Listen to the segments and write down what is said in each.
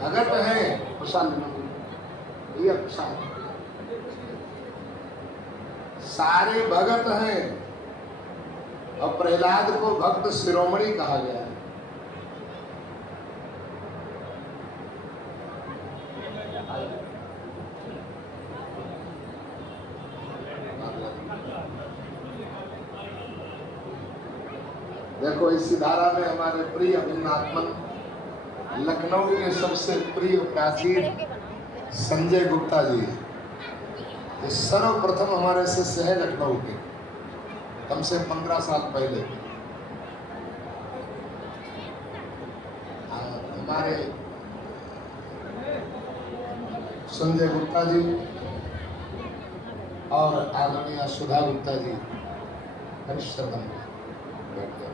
भगत है प्रसन्न, ये प्रसाद सारे भगत हैं और प्रहलाद को भक्त शिरोमणि कहा गया है। देखो इसी धारा में हमारे प्रिय अभिन्नात्मन लखनऊ के सबसे प्रिय प्राचीन संजय गुप्ता जी, ये सर्वप्रथम हमारे शिष्य है लखनऊ के, कम से 15 साल पहले। हमारे संजय गुप्ता जी और आदरणीय सुधा गुप्ता जी कनिष्ठ बन बैठ गए।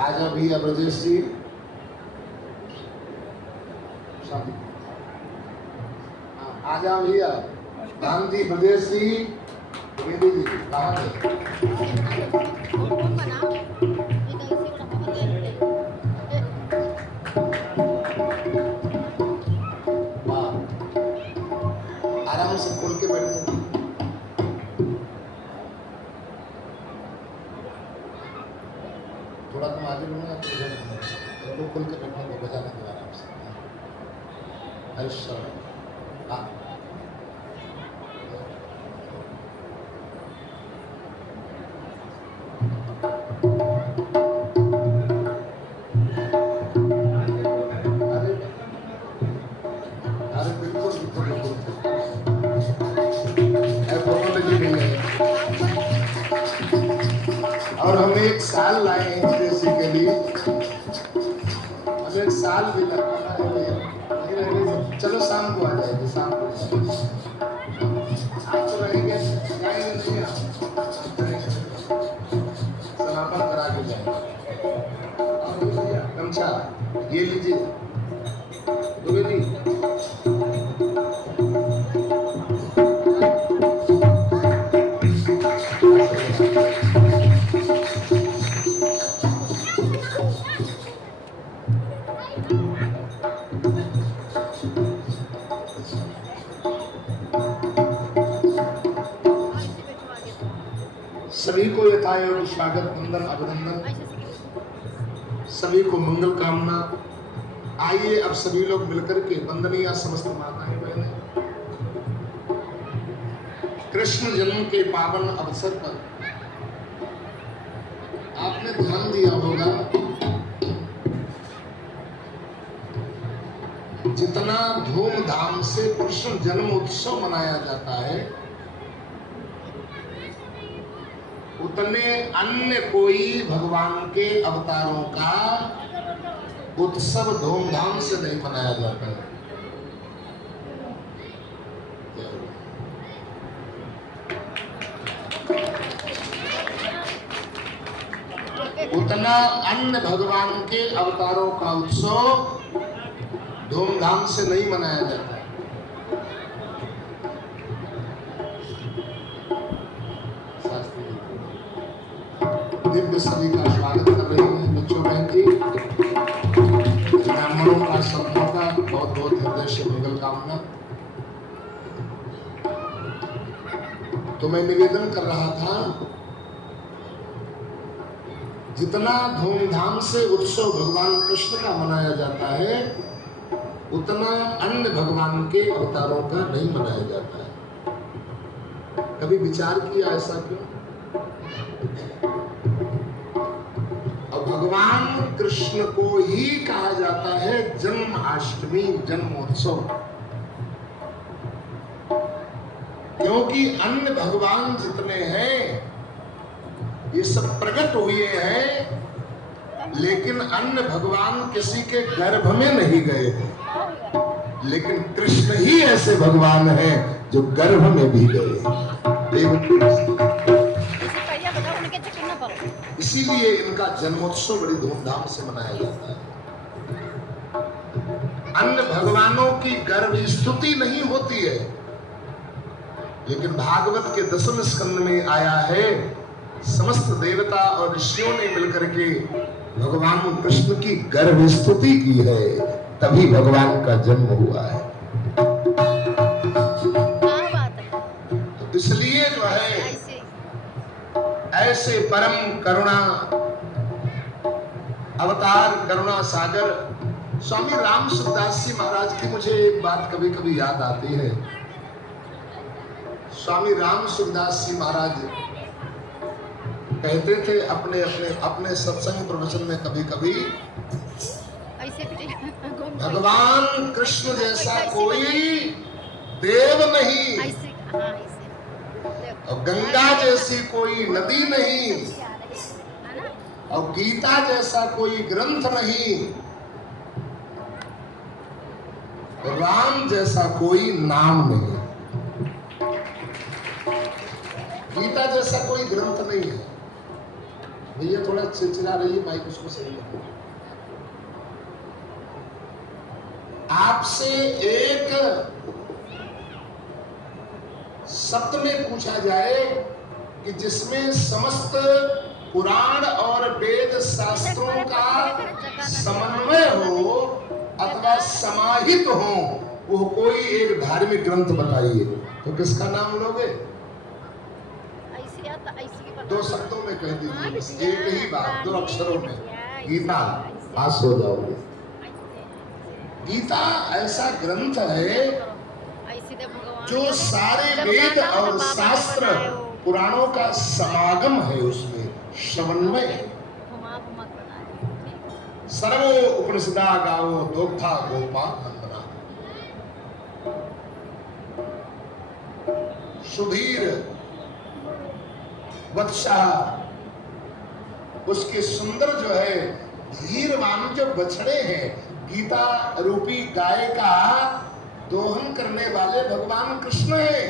आज अभी ब्रजेश जी आजा भैया, गांधी ब्रजेश जी, वेदी जी कहाँ गए? आराम से खोल के बैठ जाओ। थोड़ा तुम आगे बढ़ना तो खोल के बैठने को बजाने के आराम से। हरिश्चंद्र और हम एक साल लाए हैं विदेशी के लिए, हम एक साल भी लगाना है भैया। चलो शाम को आ जाएगी, शाम को आप तो रहेंगे, जाएंगे नहीं आप, समापन करा के जाएंगे। गमछा ये लीजिए द्विवेदी। सभी को यथायोग्य स्वागत, वंदन, अभिनंदन, सभी को मंगल कामना। आइए अब सभी लोग मिलकर के वंदनीय समस्त माताएं बहनें कृष्ण जन्म के पावन अवसर पर आपने ध्यान दिया होगा, जितना धूमधाम से कृष्ण जन्म उत्सव मनाया जाता है उतने अन्य कोई भगवान के अवतारों का उत्सव धूमधाम से नहीं मनाया जाता है। उतना अन्य भगवान के अवतारों का उत्सव धूमधाम से नहीं मनाया जाता है। दिव्य सभी का स्वागत कर रही हैं बच्चों बहन जी, ब्राह्मणों का सबों का बहुत बहुत हृदय से मंगल कामना। तो मैं निवेदन कर रहा था, जितना धूमधाम से उत्सव भगवान कृष्ण का मनाया जाता है उतना अन्य भगवान के अवतारों का नहीं मनाया जाता है। कभी विचार किया ऐसा क्यों? भगवान कृष्ण को ही कहा जाता है जन्माष्टमी, जन्मोत्सव। क्योंकि अन्य भगवान जितने हैं ये सब प्रकट हुए हैं, लेकिन अन्य भगवान किसी के गर्भ में नहीं गए हैं। लेकिन कृष्ण ही ऐसे भगवान हैं जो गर्भ में भी गए। इसीलिए इनका जन्मोत्सव बड़ी धूमधाम से मनाया जाता है। अन्य भगवानों की गर्भ स्तुति नहीं होती है, लेकिन भागवत के 10वें स्कंद में आया है, समस्त देवता और ऋषियों ने मिलकर के भगवान कृष्ण की गर्भ स्तुति की है, तभी भगवान का जन्म हुआ है। तो इसलिए जो है ऐसे परम करुणा अवतार करुणा सागर स्वामी राम सुखदास जी महाराज की मुझे एक बात कभी कभी याद आती है। स्वामी राम सुखदास जी महाराज कहते थे अपने सत्संग प्रवचन में कभी कभी, भगवान कृष्ण जैसा कोई देव नहीं और गंगा जैसी कोई नदी नहीं और गीता जैसा कोई ग्रंथ नहीं, राम जैसा कोई नाम नहीं, गीता जैसा कोई ग्रंथ नहीं है। भैया थोड़ा चिड़चिड़ा रही है, माइक उसको सही करो। आपसे एक शब्द में पूछा जाए कि जिसमें समस्त पुराण और वेद शास्त्रों का समन्वय हो अथवा समाहित हो, वो कोई एक धार्मिक ग्रंथ बताइए, तो किसका नाम लोगे? दो शब्दों में कह दीजिए, बस एक ही बात, दो अक्षरों में, गीता। पास हो जाओगे। गीता ऐसा ग्रंथ है जो सारे वेद और शास्त्र पुराणों का समागम है, उसमें समन्वय। सर्वो उपनिषदा गावो दोग्धा गोपा नंदना। सुधीर वत्सा, उसके सुंदर जो है धीरवान जो बछड़े हैं, गीता रूपी गाय का दोहन करने वाले भगवान कृष्ण है।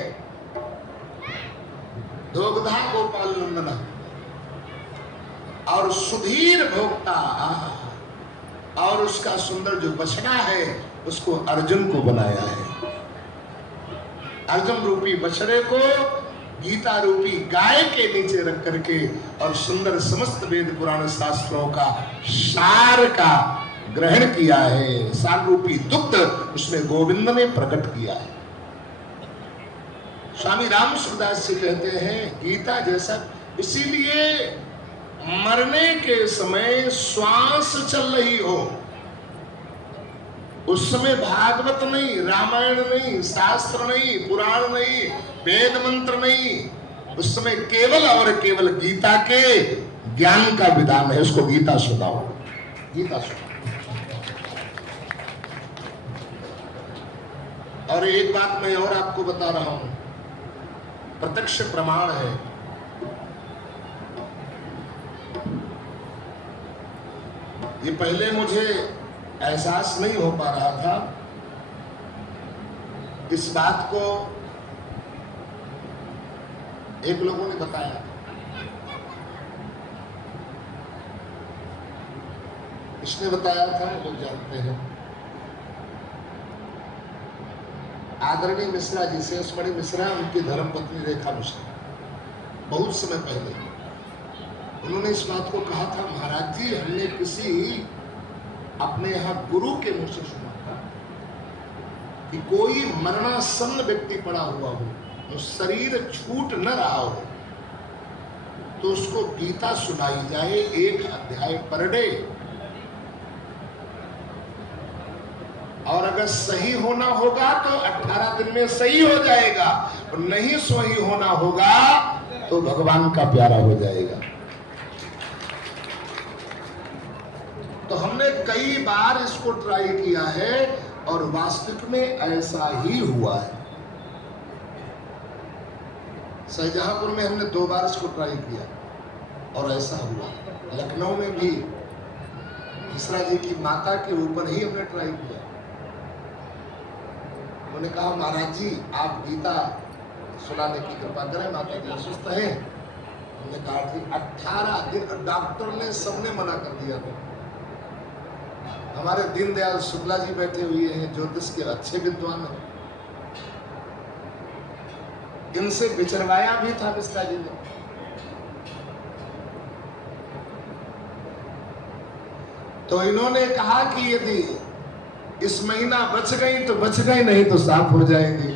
दोग्धा गोपाल नंदना और सुधीर भोक्ता, और उसका सुंदर जो बछड़ा है उसको अर्जुन को बनाया है। अर्जुन रूपी बछड़े को गीता रूपी गाय के नीचे रख करके और सुंदर समस्त वेद पुराण शास्त्रों का सार का ग्रहण किया है। सार रूपी दुग्ध उसमें गोविंद ने प्रकट किया है। स्वामी राम सुखदास जी कहते हैं गीता जैसा, इसीलिए मरने के समय श्वास चल रही हो, उस समय भागवत नहीं, रामायण नहीं, शास्त्र नहीं, पुराण नहीं, वेद मंत्र नहीं, उस समय केवल और केवल गीता के ज्ञान का विधान है। उसको गीता सुनाओ, गीता सुनाओ। और एक बात मैं और आपको बता रहा हूं, प्रत्यक्ष प्रमाण है। ये पहले मुझे एहसास नहीं हो पा रहा था, इस बात को एक लोगों ने बताया। इसने बताया था, लोग जानते हैं, आदरणीय मिश्रा जी से, सुषमणि मिश्रा, उनकी धर्मपत्नी रेखा मिश्रा, बहुत समय पहले उन्होंने इस बात को कहा था, महाराज जी हमने किसी अपने यहाँ गुरु के मुंह से सुना था कि कोई मरणासन्न व्यक्ति पड़ा हुआ हो, तो शरीर छूट न रहा हो, तो उसको गीता सुनाई जाए, एक अध्याय पर डे, और अगर सही होना होगा तो 18 दिन में सही हो जाएगा, और नहीं सही होना होगा तो भगवान का प्यारा हो जाएगा। तो हमने कई बार इसको ट्राई किया है और वास्तविक में ऐसा ही हुआ है। शाहजहांपुर में हमने 2 बार इसको ट्राई किया और ऐसा हुआ। लखनऊ में भी मिश्रा जी की माता के ऊपर ही हमने ट्राई किया। उन्होंने कहा महाराज जी आप गीता सुनाने की कृपा करें, माता जी अस्वस्थ हैं। हमने कहा कि 18 दिन डॉक्टर ने सबने मना कर दिया था। हमारे दीनदयाल शुक्ला जी बैठे हुए हैं, ज्योतिष के अच्छे विद्वान हैं, इनसे विचरवाया भी था मिश्रा जी ने। तो इन्होंने कहा कि यदि इस महीना बच गई तो बच गई, नहीं तो साफ हो जाएंगी।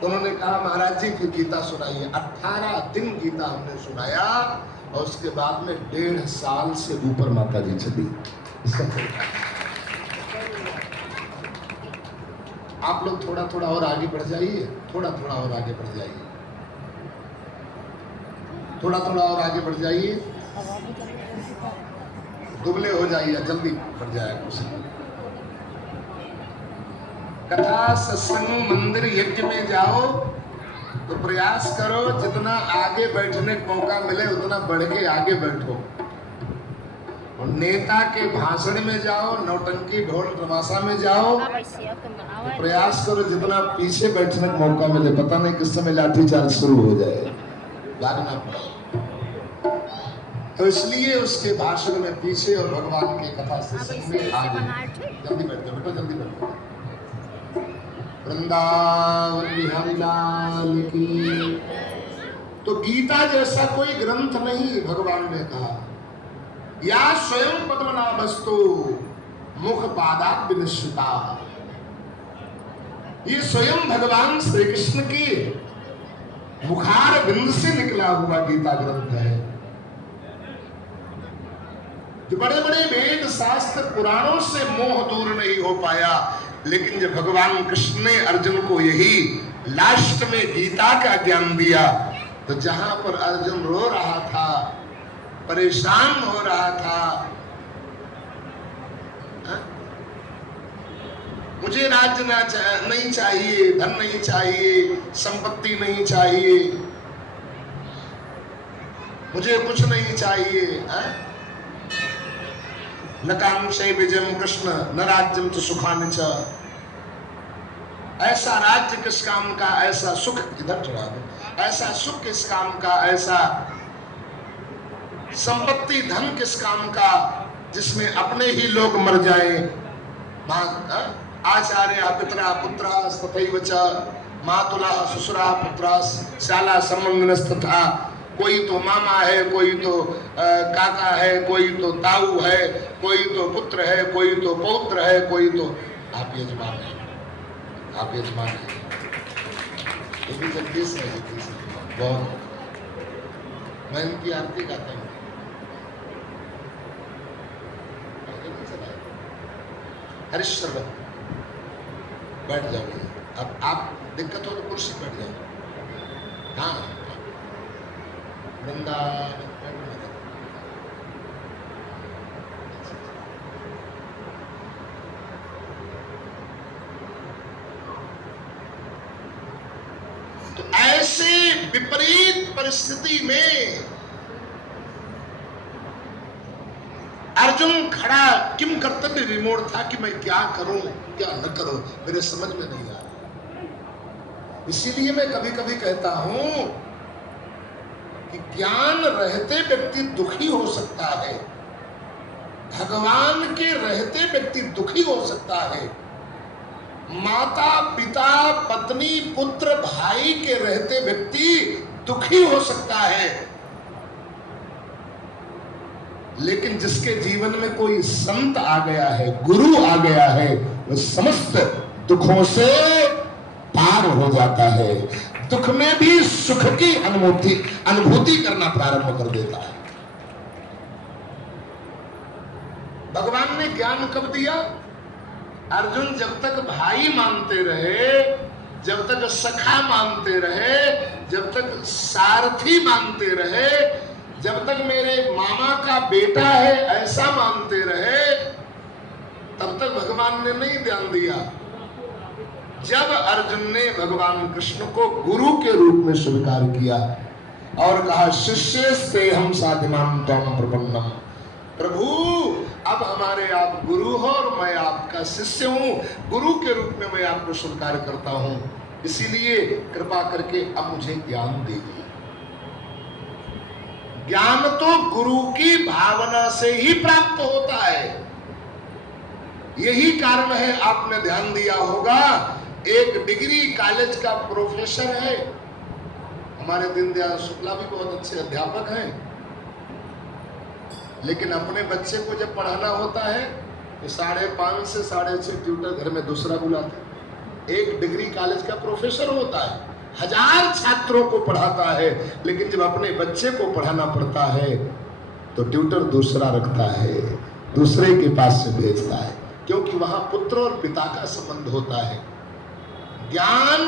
तो उन्होंने कहा महाराज जी फिर गीता सुनाइए। 18 दिन गीता हमने सुनाया और उसके बाद में 1.5 साल से ऊपर माता जी चली। आप लोग थोड़ा थोड़ा और आगे बढ़ जाइए, थोड़ा थोड़ा और आगे बढ़ जाइए, थोड़ा थोड़ा और आगे बढ़ जाइए, दुबले हो जाइए, जल्दी बढ़ जाएगा। कथा सत्संग मंदिर यज्ञ में जाओ तो प्रयास करो जितना आगे बैठने का मौका मिले उतना बढ़ के आगे बैठो। और नेता के भाषण में जाओ, नौटंकी ढोल तमाशा में जाओ तो प्रयास करो जितना पीछे बैठने का मौका मिले, पता नहीं किस समय लाठीचार्ज शुरू हो जाए, भागना पड़े। तो इसलिए उसके भाषण में पीछे और भगवान की कथा से में आगे। जल्दी बैठो बेटो, जल्दी बैठो। वृंदावन बिहारी लाल की। तो गीता जैसा कोई ग्रंथ नहीं, भगवान ने कहा या स्वयं पद्मनाभस्तु मुख पादा विनिश्चिता। ये स्वयं भगवान श्री कृष्ण की मुखार बिंद से निकला हुआ गीता ग्रंथ है। जो बड़े बड़े वेद शास्त्र पुराणों से मोह दूर नहीं हो पाया, लेकिन जब भगवान कृष्ण ने अर्जुन को यही लास्ट में गीता का ज्ञान दिया तो जहां पर अर्जुन रो रहा था, परेशान हो रहा था, मुझे राज्य नहीं चाहिए, धन नहीं चाहिए, संपत्ति नहीं चाहिए, मुझे कुछ नहीं चाहिए, न कांक्षे विजयम कृष्ण न राज्यम च सुखानि च। ऐसा राज्य किस काम का, ऐसा सुख इधर चढ़ा दो, ऐसा सुख किस काम का, ऐसा संपत्ति धन किस काम का जिसमें अपने ही लोग मर जाए। आचार्य पितरा पुत्रा तथैव च मातुला ससुरा पुत्रा शाला संबंधनस्तथा। कोई तो मामा है, कोई तो काका है, कोई तो ताऊ है, कोई तो पुत्र है, कोई तो पौत्र है, कोई तो आप यजमान है, आप यजमान है। ये भी जगदीश है, जगदीश बहुत। मैं इनकी आरती गाता हूँ। हरिश्चंद्र बैठ जाओ। अब आप दिक्कत हो तो कुर्सी बैठ जाओ। हाँ वृंदावन। तो ऐसे विपरीत परिस्थिति में अर्जुन खड़ा किम कर्तव्य विमोड़ था कि मैं क्या करूं क्या न करूं, मेरे समझ में नहीं आ रहा। इसीलिए मैं कभी कभी कहता हूं कि ज्ञान रहते व्यक्ति दुखी हो सकता है, भगवान के रहते व्यक्ति दुखी हो सकता है, माता पिता पत्नी पुत्र भाई के रहते व्यक्ति दुखी हो सकता है, लेकिन जिसके जीवन में कोई संत आ गया है, गुरु आ गया है, वो समस्त दुखों से पार हो जाता है, दुख में भी सुख की अनुभूति करना प्रारंभ कर देता है। भगवान ने ज्ञान कब दिया? अर्जुन जब तक भाई मानते रहे, जब तक सखा मानते रहे, जब तक सारथी मानते रहे, जब तक मेरे मामा का बेटा है ऐसा मानते रहे, तब तक भगवान ने नहीं ध्यान दिया। जब अर्जुन ने भगवान कृष्ण को गुरु के रूप में स्वीकार किया और कहा शिष्यस्ते हम साधिमाम त्वं प्रपन्नम, प्रभु अब हमारे आप गुरु हो और मैं आपका शिष्य हूं, गुरु के रूप में मैं आपको स्वीकार करता हूं, इसीलिए कृपा करके अब मुझे ज्ञान दीजिए। ज्ञान तो गुरु की भावना से ही प्राप्त होता है। यही कारण है, आपने ध्यान दिया होगा, एक डिग्री कॉलेज का प्रोफेसर है, हमारे दीनदयाल शुक्ला भी बहुत अच्छे अध्यापक हैं, लेकिन अपने बच्चे को जब पढ़ाना होता है तो 5.5 से 6.5 ट्यूटर घर में दूसरा बुलाते। एक डिग्री कॉलेज का प्रोफेसर होता है, 1000 छात्रों को पढ़ाता है, लेकिन जब अपने बच्चे को पढ़ाना पड़ता है तो ट्यूटर दूसरा रखता है, दूसरे के पास से भेजता है, क्योंकि वहां पुत्र और पिता का संबंध होता है। ज्ञान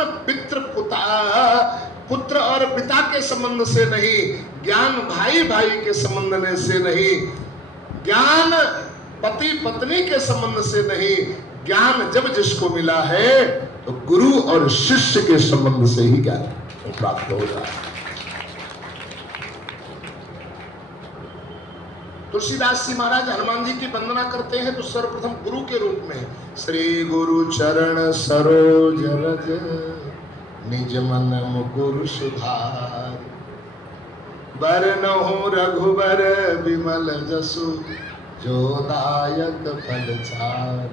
पुत्र और पिता के संबंध से नहीं, ज्ञान भाई भाई के संबंध से नहीं, ज्ञान पति पत्नी के संबंध से नहीं, ज्ञान जब जिसको मिला है तो गुरु और शिष्य के संबंध से ही ज्ञान प्राप्त होगा। तुलसीदास जी महाराज हनुमान जी की वंदना करते हैं तो सर्वप्रथम गुरु के रूप में श्री गुरु चरण सरोज रज निज मन मुकुर सुधार, बरनहुँ रघुबर विमल जसु जो दायक फल चार।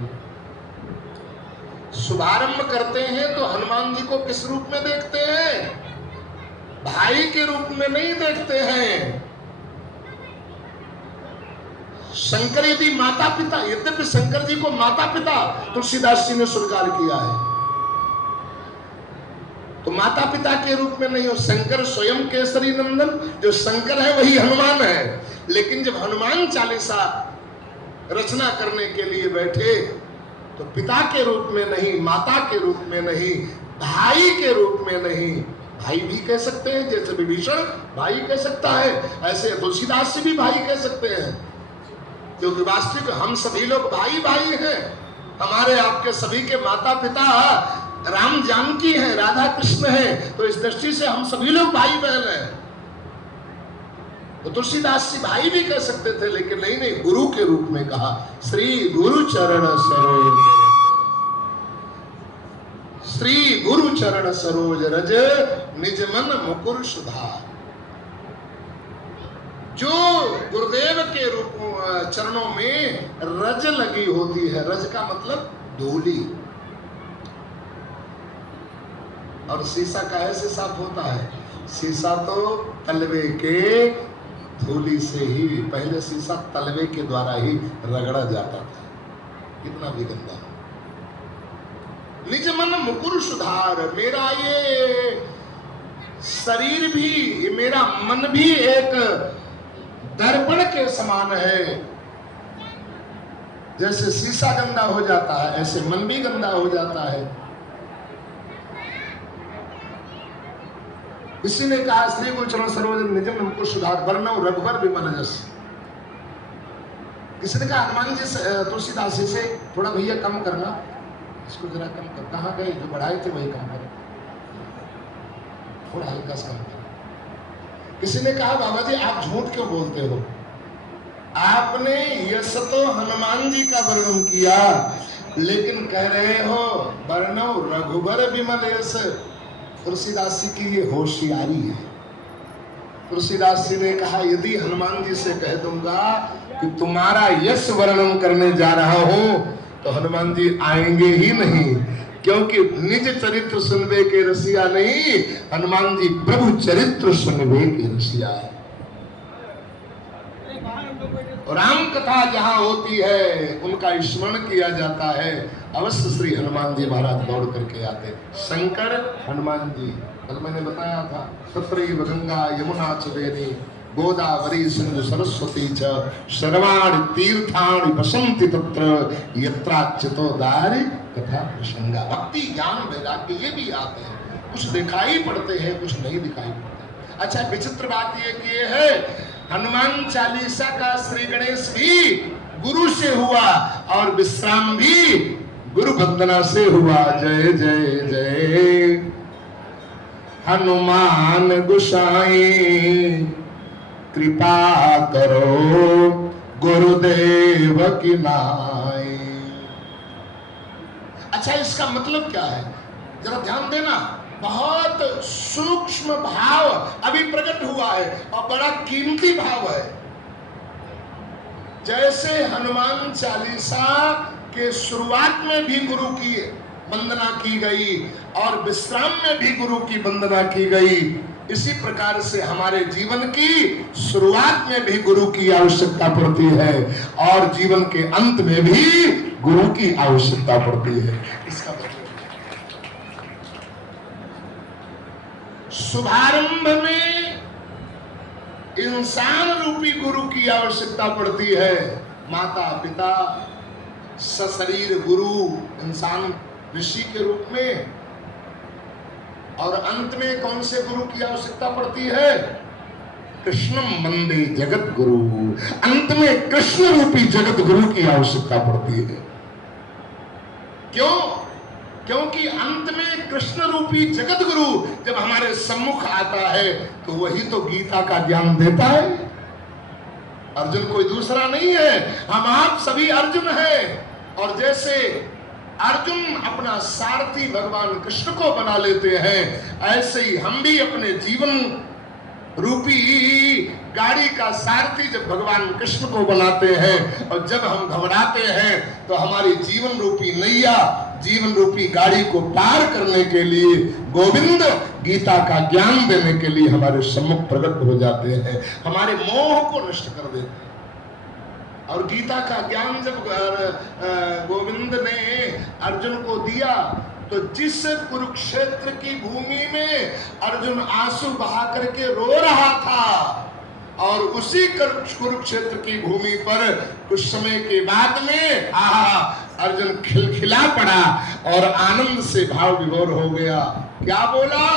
शुभारंभ करते हैं तो हनुमान जी को किस रूप में देखते हैं? भाई के रूप में नहीं देखते हैं। शंकर यदि माता पिता, यद्यपि शंकर जी को माता पिता तुलसीदास जी ने स्वीकार किया है, तो माता पिता के रूप में नहीं हो। शंकर स्वयं केसरी नंदन, जो शंकर है वही हनुमान है। लेकिन जब हनुमान चालीसा रचना करने के लिए बैठे तो पिता के रूप में नहीं, माता के रूप में नहीं, भाई के रूप में नहीं। भाई भी कह सकते हैं, जैसे विभीषण भाई कह सकता है, ऐसे तुलसीदास जी भी भाई कह सकते हैं, क्योंकि वास्तविक हम सभी लोग भाई भाई हैं। हमारे आपके सभी के माता पिता राम जानकी हैं, राधा कृष्ण हैं, तो इस दृष्टि से हम सभी लोग भाई बहन हैं। तो तुलसीदास जी भाई भी कह सकते थे, लेकिन नहीं, गुरु के रूप में कहा। श्री गुरु चरण सरोज, श्री गुरु चरण सरोज रज निज मन मुकुर सुधार। जो गुरुदेव के रूप चरणों में रज लगी होती है, रज का मतलब धूली, और शीशा काहे से साफ होता है? शीशा तो तलवे के धूली से ही, पहले शीशा तलवे के द्वारा ही रगड़ा जाता था, कितना भी गंदा। निज मन मुकुर सुधार, मेरा ये शरीर भी, मेरा मन भी एक दर्पण के समान है। जैसे शीशा गंदा हो जाता है, ऐसे मन भी गंदा हो जाता है। इसी ने कहा श्री गुरु चरण सरोज निज मन मुकुर सुधार, बरनहुँ रघुबर विमल जस। किसी ने कहा हनुमान जी से, तुलसीदास जी से, थोड़ा भैया कम करना, इसको जरा कम कर। कहाँ गए? जो बढ़ाए थे वही कम करो, थोड़ा हल्का सा कम करो। किसी ने कहा बाबा जी आप झूठ क्यों बोलते हो? आपने यश तो हनुमान जी का वर्णन किया, लेकिन कह रहे हो बरनहुँ रघुबर विमल यश। तुलसीदास जी की ये होशियारी है। तुलसीदास जी ने कहा यदि हनुमान जी से कह दूंगा कि तुम्हारा यश वर्णन करने जा रहा हूं तो हनुमान जी आएंगे ही नहीं, क्योंकि निज चरित्र सुनवे के रसिया नहीं, हनुमान जी प्रभु चरित्र सुनवे के रसिया है। राम कथा जहां होती है उनका स्मरण किया जाता है, अवश्य श्री हनुमान जी महाराज दौड़ करके आते। शंकर हनुमान जी, कल मैंने बताया था, तत्रैव गंगा यमुना च वेणी गोदावरी सिंधु सरस्वती च सर्वाणि तीर्थानि वसन्ति तत्र यत्राच्युतोदारि कथा प्रसंगा। भक्ति ज्ञान वैराग्य ये भी आते हैं, कुछ दिखाई पड़ते हैं, कुछ नहीं दिखाई पड़ते। अच्छा, विचित्र बात ये है, हनुमान चालीसा का श्री गणेश भी गुरु से हुआ और विश्राम भी गुरु वंदना से हुआ जय जय जय। हनुमान गोसाई कृपा करो गुरुदेव की नाई। अच्छा, इसका मतलब क्या है जरा ध्यान देना। बहुत सूक्ष्म भाव अभी प्रकट हुआ है और बड़ा कीमती भाव है। जैसे हनुमान चालीसा के शुरुआत में भी गुरु की वंदना की गई और विश्राम में भी गुरु की वंदना की गई, इसी प्रकार से हमारे जीवन की शुरुआत में भी गुरु की आवश्यकता पड़ती है और जीवन के अंत में भी गुरु की आवश्यकता पड़ती है। इसका मतलब शुभारंभ में इंसान रूपी गुरु की आवश्यकता पड़ती है, माता पिता सशरीर गुरु इंसान ऋषि के रूप में। और अंत में कौन से गुरु की आवश्यकता पड़ती है? कृष्णम वंदे जगत गुरु। अंत में कृष्ण रूपी जगत गुरु की आवश्यकता पड़ती है। क्यों? क्योंकि अंत में कृष्ण रूपी जगत गुरु जब हमारे सम्मुख आता है तो वही तो गीता का ज्ञान देता है। अर्जुन कोई दूसरा नहीं है, हम आप सभी अर्जुन हैं। और जैसे अर्जुन अपना सारथी भगवान कृष्ण को बना लेते हैं, ऐसे ही हम भी अपने जीवन रूपी गाड़ी का सारथी जब भगवान कृष्ण को बनाते हैं और जब हम घबराते हैं तो हमारी जीवन रूपी नैया, जीवन रूपी गाड़ी को पार करने के लिए गोविंद गीता का ज्ञान देने के लिए हमारे सम्मुख प्रकट हो जाते हैं, हमारे मोह को नष्ट कर देते हैं। और गीता का ज्ञान जब गोविंद ने अर्जुन को दिया तो जिस कुरुक्षेत्र की भूमि में अर्जुन आंसू बहा करके रो रहा था और उसी कुरुक्षेत्र की भूमि पर कुछ समय के बाद में अर्जुन खिलखिला पड़ा और आनंद से भाव विभोर हो गया। क्या बोला?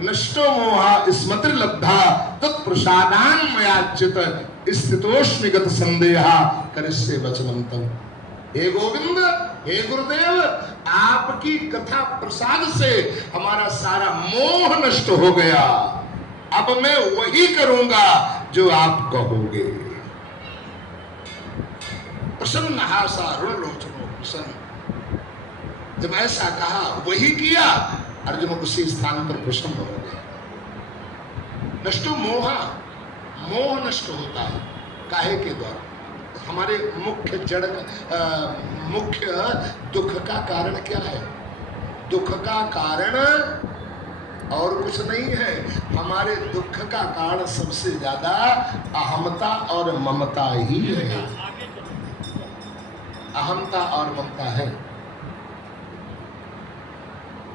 नष्टो मोहा स्मृति लब्धा तत्प्रसादान मयाच्युत स्थितोष्मिगत संदेहा करिष्ये वचनम तम। हे गोविंद, हे गुरुदेव, आपकी कथा प्रसाद से हमारा सारा मोह नष्ट हो गया। अब मैं वही करूंगा जो आप कहोगे। प्रसन्न हासा ऋण लोचनो प्रसन्न। जब ऐसा कहा, वही किया, अर्जुन उसी स्थान पर प्रसन्न हो गया। नष्टो मोहा, मोह नष्ट होता है काहे के द्वारा? हमारे मुख्य दुख का कारण क्या है? दुख का कारण और कुछ नहीं है। हमारे दुख का कारण सबसे ज्यादा अहमता और ममता ही है। अहमता और ममता है।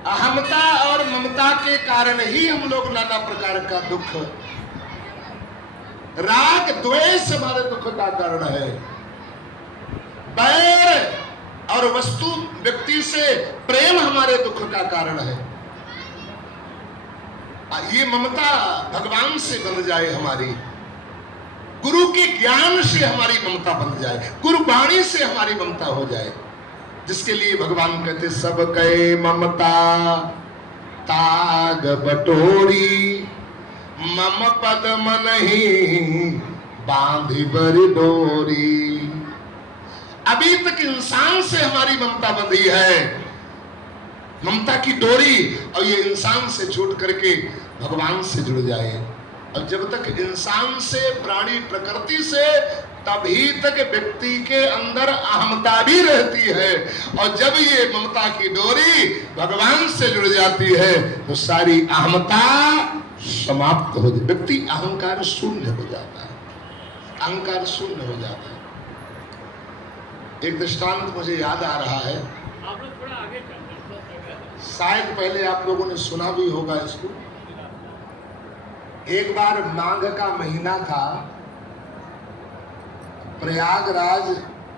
अहमता और ममता के कारण ही हम लोग नाना प्रकार का दुख, राग द्वेष हमारे दुख का कारण है। बैर और वस्तु व्यक्ति से प्रेम हमारे दुख का कारण है। ये ममता भगवान से बन जाए, हमारी गुरु के ज्ञान से हमारी ममता बन जाए, गुरु वाणी से हमारी ममता हो जाए, जिसके लिए भगवान कहते सब कहे ममता ताग बटोरी मम पद मनहि बांधी बरी डोरी। अभी तक इंसान से हमारी ममता बंधी है, ममता की डोरी, और ये इंसान से छूट करके भगवान से जुड़ जाए। और जब तक इंसान से, प्राणी प्रकृति से, तभी तक व्यक्ति के अंदर अहमता भी रहती है। और जब ये ममता की डोरी भगवान से जुड़ जाती है तो सारी अहमता समाप्त हो जाती, व्यक्ति अहंकार शून्य हो जाता है, अहंकार शून्य हो जाता है। एक दृष्टांत मुझे याद आ रहा है, शायद पहले आप लोगों ने सुना भी होगा इसको। एक बार माघ का महीना था, प्रयागराज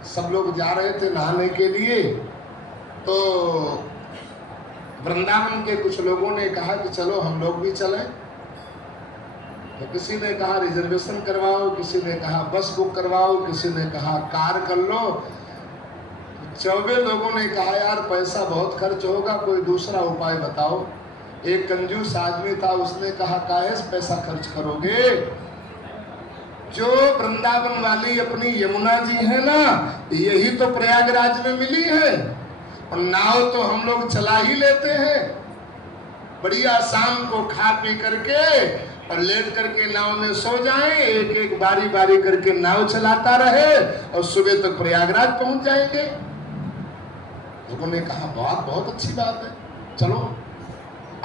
सब लोग जा रहे थे नहाने के लिए, तो वृंदावन के कुछ लोगों ने कहा कि चलो हम लोग भी चलें। तो किसी ने कहा रिजर्वेशन करवाओ, किसी ने कहा बस बुक करवाओ, किसी ने कहा कार कर लो। चौबे लोगों ने कहा यार पैसा बहुत खर्च होगा, कोई दूसरा उपाय बताओ। एक कंजूस आदमी था, उसने कहा काहे से पैसा खर्च करोगे, जो वृंदावन वाली अपनी यमुना जी है ना, यही तो प्रयागराज में मिली है, और नाव तो हम लोग चला ही लेते हैं। बढ़िया शाम को खा पी करके और लेट करके नाव में सो जाएं, एक एक बारी बारी करके नाव चलाता रहे और सुबह तक प्रयागराज पहुंच जाएंगे। लोगों ने कहा बहुत अच्छी बात है, चलो।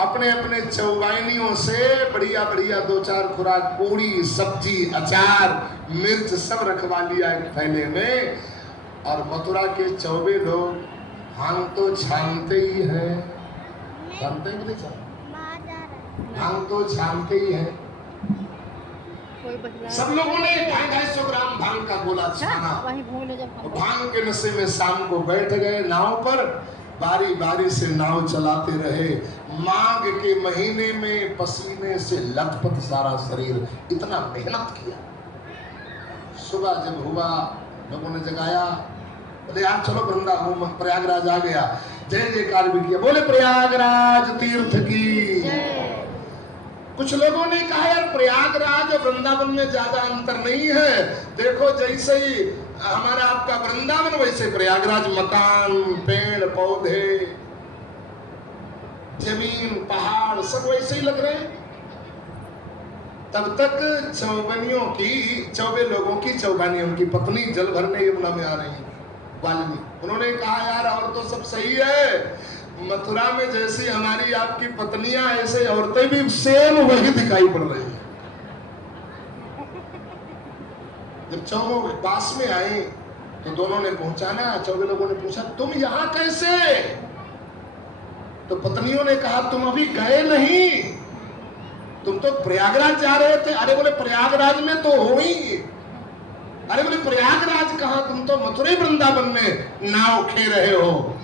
अपने अपने चौबाइनियों से बढ़िया बढ़िया 2-4 खुराक, पूरी सब्जी अचार मिर्च सब रखवा लिया एक थैले में। और मथुरा के चौबे लोग भांग तो छानते ही है, जानते हैं कि नहीं? भांग तो छानते ही है। सब लोगों ने 250 ग्राम भांग का गोला छाना, भांग के नशे में शाम को बैठ गए नाव पर, बारी बारी से नाव चलाते रहे। माघ के महीने में पसीने से लथपथ सारा शरीर, इतना मेहनत किया। सुबह जब हुआ, लोगों ने जगाया, बोले यार चलो वृंदावन प्रयागराज आ गया। जय जयकार भी किया, बोले प्रयागराज तीर्थ की। कुछ लोगों ने कहा यार प्रयागराज और वृंदावन में ज्यादा अंतर नहीं है, देखो जैसे ही हमारा आपका वृंदावन वैसे प्रयागराज, मकान पेड़ पौधे जमीन पहाड़ सब वैसे ही लग रहे हैं। तब तक चौबे लोगों की चौबानियों की पत्नी जल भरने यमुना में आ रही है, वाल्मीकि। उन्होंने कहा यार और तो सब सही है, मथुरा में जैसी हमारी आपकी पत्नियां ऐसे औरतें भी सेम वही दिखाई पड़ रही है। जब चौबे पास में आए तो दोनों ने पहुंचाना, चौबे लोगों ने पूछा तुम यहां कैसे? तो पत्नियों ने कहा तुम अभी गए नहीं, तुम तो प्रयागराज जा रहे थे। अरे बोले प्रयागराज में तो हो ही। अरे बोले प्रयागराज कहां, तुम तो मथुरा वृंदावन में नाव खे रहे हो।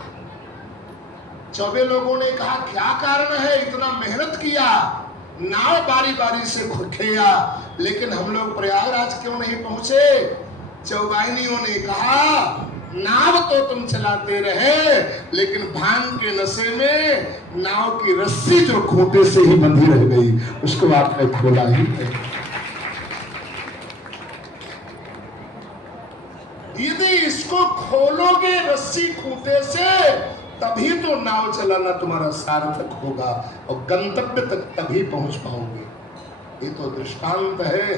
चौबे लोगों ने कहा क्या कारण है, इतना मेहनत किया, नाव बारी बारी से खेया, लेकिन हम लोग प्रयागराज क्यों नहीं पहुंचे? चौबाइनियों ने कहा नाव तो तुम चलाते रहे, लेकिन भांग के नशे में नाव की रस्सी जो खूंटे से ही बंधी रह गई, उसको आपने खोला ही नहीं। यदि इसको खोलोगे रस्सी खूंटे से, तभी तो नाव चलाना तुम्हारा सार्थक होगा और गंतव्य तक तभी पहुंच पाओगे। ये तो दृष्टांत है।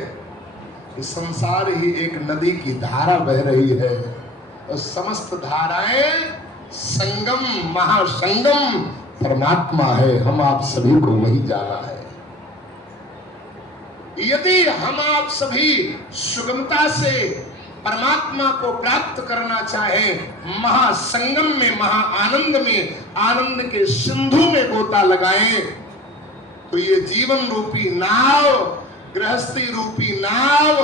इस संसार ही एक नदी की धारा बह रही है और समस्त धाराएं संगम महासंगम परमात्मा है। हम आप सभी को वही जाना है। यदि हम आप सभी सुगमता से परमात्मा को प्राप्त करना चाहें, महासंगम में, महाआनंद में, आनंद के सिंधु में गोता लगाएं, तो ये जीवन रूपी नाव, गृहस्थी रूपी नाव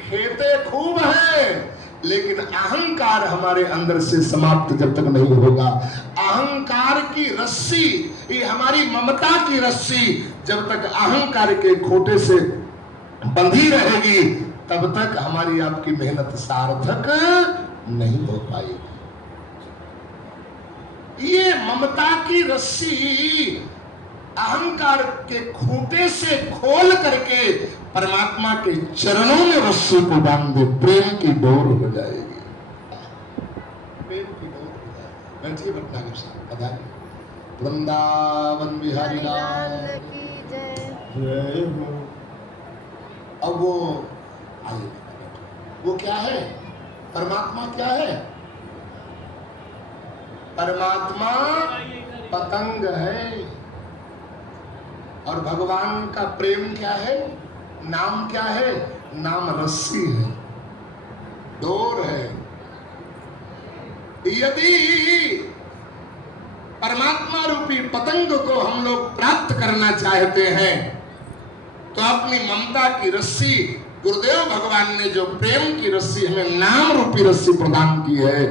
खेते खूब है, लेकिन अहंकार हमारे अंदर से समाप्त जब तक नहीं होगा, अहंकार की रस्सी, ये हमारी ममता की रस्सी जब तक अहंकार के खोटे से बंधी रहेगी, तब तक हमारी आपकी मेहनत सार्थक नहीं हो पाएगी। ये ममता की रस्सी अहंकार के खूंटे से खोल करके परमात्मा के चरणों में रस्सी को बांध दे, प्रेम की डोर हो जाएगी। प्रेम की डोर हो जाएगी। बैठिए भट्टागर साहब, बधाई। वृंदावन बिहारी लाल की जय हो। अब वो आइए, वो क्या है? परमात्मा क्या है? परमात्मा पतंग है और भगवान का प्रेम क्या है? नाम क्या है? नाम रस्सी है, डोर है। यदि परमात्मा रूपी पतंग को हम लोग प्राप्त करना चाहते हैं, तो अपनी ममता की रस्सी, गुरुदेव भगवान ने जो प्रेम की रस्सी हमें नाम रूपी रस्सी प्रदान की है,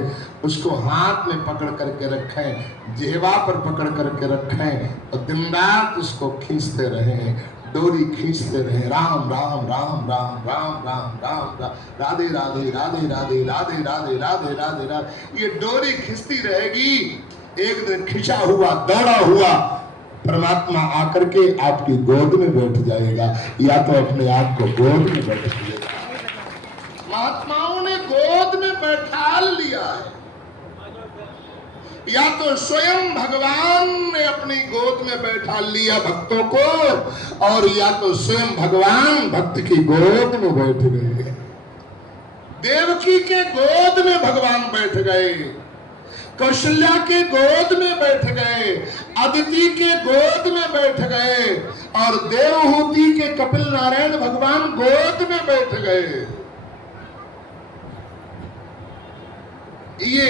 उसको हाथ में पकड़ करके रखें, जिह्वा पर पकड़ करके रखें और दिन रात उसको खींचते रहें, डोरी खींचते रहे, राम राम राम राम राम राम राम राम, राधे राधे राधे राधे राधे राधे राधे राधे राधे। ये डोरी खींचती रहेगी, एक दिन खिंचा हुआ दौड़ा हुआ परमात्मा आकर के आपकी गोद में बैठ जाएगा, या तो अपने आप को गोद में बैठ जाएगा। महात्माओं ने गोद में बैठा लिया है, या तो स्वयं भगवान ने अपनी गोद में बैठा लिया भक्तों को, और या तो स्वयं भगवान भक्त की गोद में बैठ गए। देवकी के गोद में भगवान बैठ गए, कौशल्या के गोद में बैठ गए, अदिति के गोद में बैठ गए, और देवहूति के कपिल नारायण भगवान गोद में बैठ गए। ये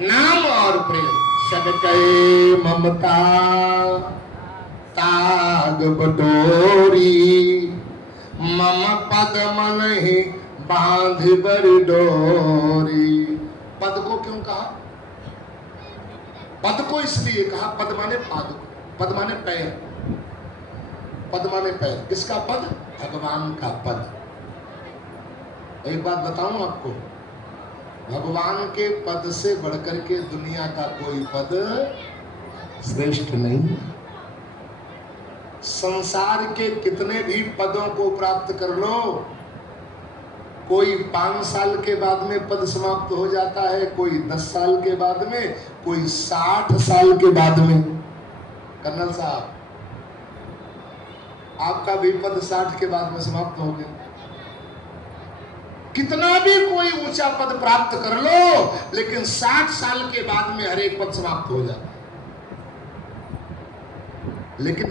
नाम और प्रेम सब कहे ममता ताग बटोरी, मम पद मन ही बांध बर डोरी। पद को क्यों कहा? पद को इसलिए कहा, पद माने पाद, पद माने पैर, पद माने पैर। किसका पद? भगवान का पद। एक बात बताऊं आपको, भगवान के पद से बढ़कर के दुनिया का कोई पद श्रेष्ठ नहीं। संसार के कितने भी पदों को प्राप्त कर लो, कोई 5 साल के बाद में पद समाप्त हो जाता है, कोई 10 साल के बाद में, कोई 60 साल के बाद में। कर्नल साहब, आपका भी पद 60 के बाद में समाप्त हो गया। कितना भी कोई ऊंचा पद प्राप्त कर लो, लेकिन 60 साल के बाद में हर एक पद समाप्त हो जाता है। लेकिन